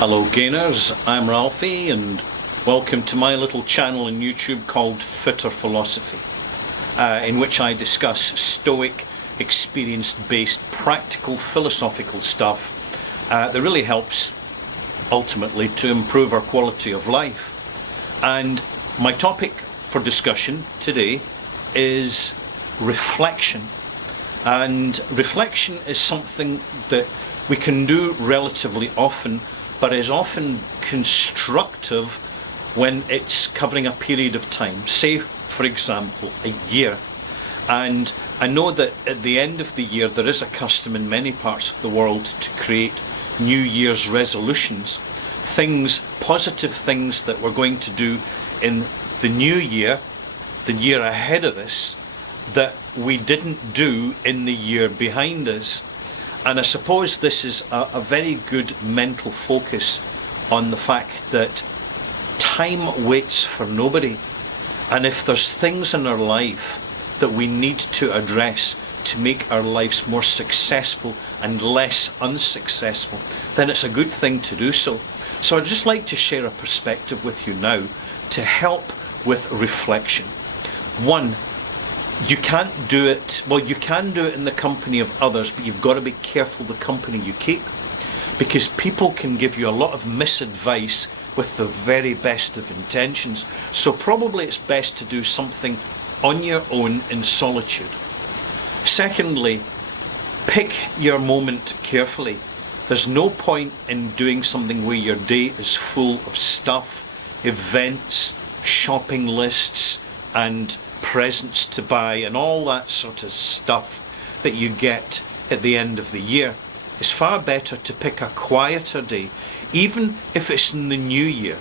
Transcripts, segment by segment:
Hello gainers, I'm Ralphie and welcome to my little channel on YouTube called Fitter Philosophy, in which I discuss stoic, experience-based, practical, philosophical stuff that really helps ultimately to improve our quality of life. And my topic for discussion today is reflection. And reflection is something that we can do relatively often, but is often constructive when it's covering a period of time, say for example a year. And I know that at the end of the year there is a custom in many parts of the world to create New Year's resolutions, positive things that we're going to do in the new year, the year ahead of us, that we didn't do in the year behind us. And I suppose this is a very good mental focus on the fact that time waits for nobody. And if there's things in our life that we need to address to make our lives more successful and less unsuccessful, then it's a good thing to do so. So I'd just like to share a perspective with you now to help with reflection. One, you can't do it, well, you can do it in the company of others, but you've got to be careful the company you keep, because people can give you a lot of misadvice with the very best of intentions. So probably it's best to do something on your own in solitude. Secondly, pick your moment carefully. There's no point in doing something where your day is full of stuff, events, shopping lists, and presents to buy and all that sort of stuff that you get at the end of the year. It's far better to pick a quieter day, even if it's in the new year,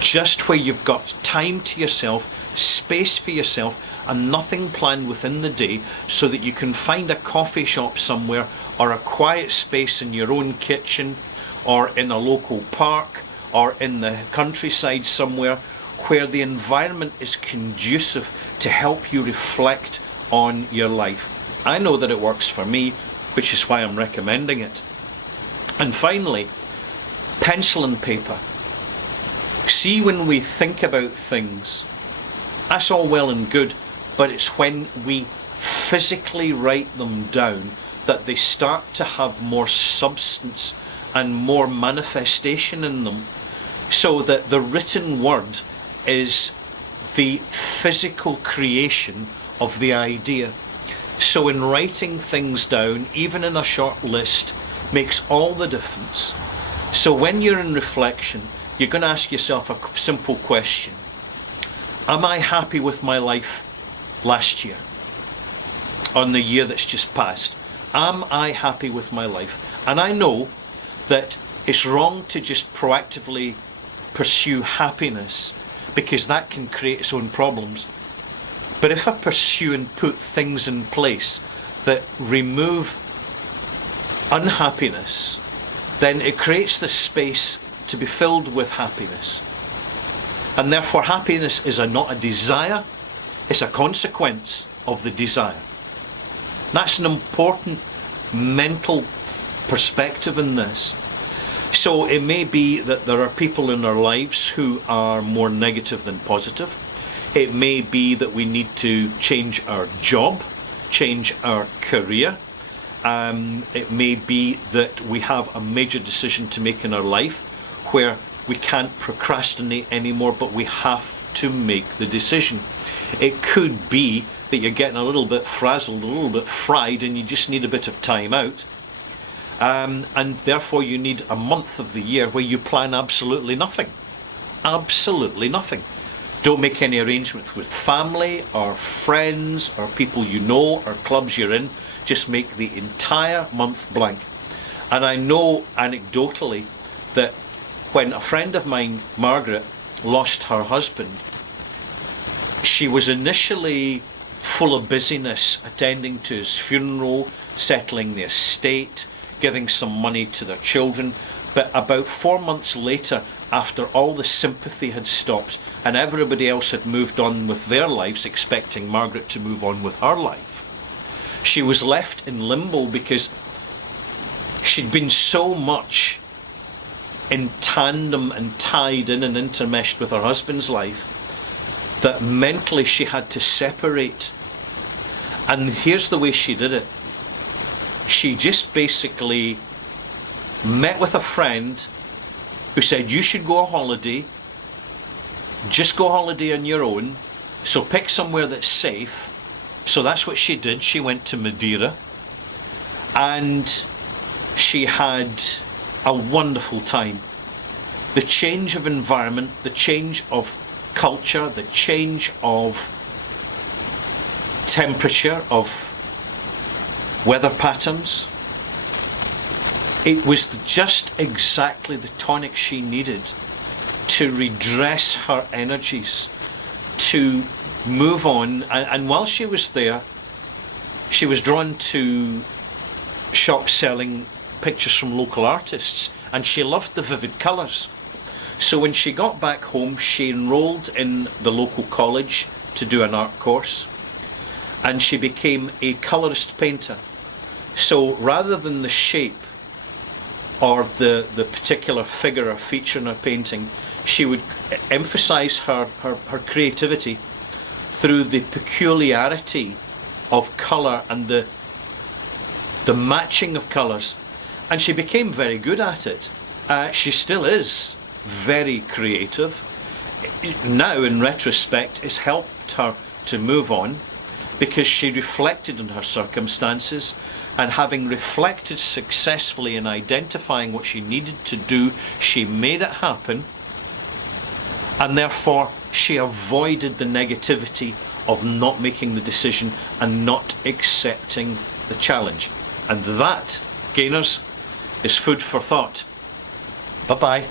just where you've got time to yourself, space for yourself, and nothing planned within the day, so that you can find a coffee shop somewhere or a quiet space in your own kitchen or in a local park or in the countryside somewhere, where the environment is conducive to help you reflect on your life. I know that it works for me, which is why I'm recommending it. And finally, pencil and paper. See, when we think about things, that's all well and good, but it's when we physically write them down that they start to have more substance and more manifestation in them, so that the written word is the physical creation of the idea. So in writing things down, even in a short list, makes all the difference. So when you're in reflection, you're going to ask yourself a simple question. Am I happy with my life last year? On the year that's just passed? Am I happy with my life? And I know that it's wrong to just proactively pursue happiness, because that can create its own problems. But if I pursue and put things in place that remove unhappiness, then it creates the space to be filled with happiness. And therefore happiness is not a desire, it's a consequence of the desire. That's an important mental perspective in this. So it may be that there are people in our lives who are more negative than positive. It may be that we need to change our job, change our career. It may be that we have a major decision to make in our life where we can't procrastinate anymore, but we have to make the decision. It could be that you're getting a little bit frazzled, a little bit fried, and you just need a bit of time out. And therefore you need a month of the year where you plan absolutely nothing. Absolutely nothing. Don't make any arrangements with family or friends or people you know or clubs you're in. Just make the entire month blank. And I know anecdotally that when a friend of mine, Margaret, lost her husband, she was initially full of busyness, attending to his funeral, settling the estate, giving some money to their children. But about 4 months later, after all the sympathy had stopped and everybody else had moved on with their lives, expecting Margaret to move on with her life, she was left in limbo, because she'd been so much in tandem and tied in and intermeshed with her husband's life, that mentally she had to separate. And here's the way she did it. She just basically met with a friend who said, you should go on holiday, just go holiday on your own, so pick somewhere that's safe. So that's what she did. She went to Madeira, and she had a wonderful time. The change of environment, the change of culture, the change of temperature, of weather patterns, it was just exactly the tonic she needed to redress her energies, to move on. And while she was there, she was drawn to shops selling pictures from local artists, and she loved the vivid colours. So when she got back home, she enrolled in the local college to do an art course, and she became a colourist painter. So rather than the shape or the particular figure or feature in her painting, she would emphasise her creativity through the peculiarity of colour and the matching of colours. And she became very good at it. She still is very creative. Now, in retrospect, it's helped her to move on, because she reflected on her circumstances, and having reflected successfully in identifying what she needed to do, she made it happen, and therefore she avoided the negativity of not making the decision and not accepting the challenge. And that, gainers, is food for thought. Bye-bye.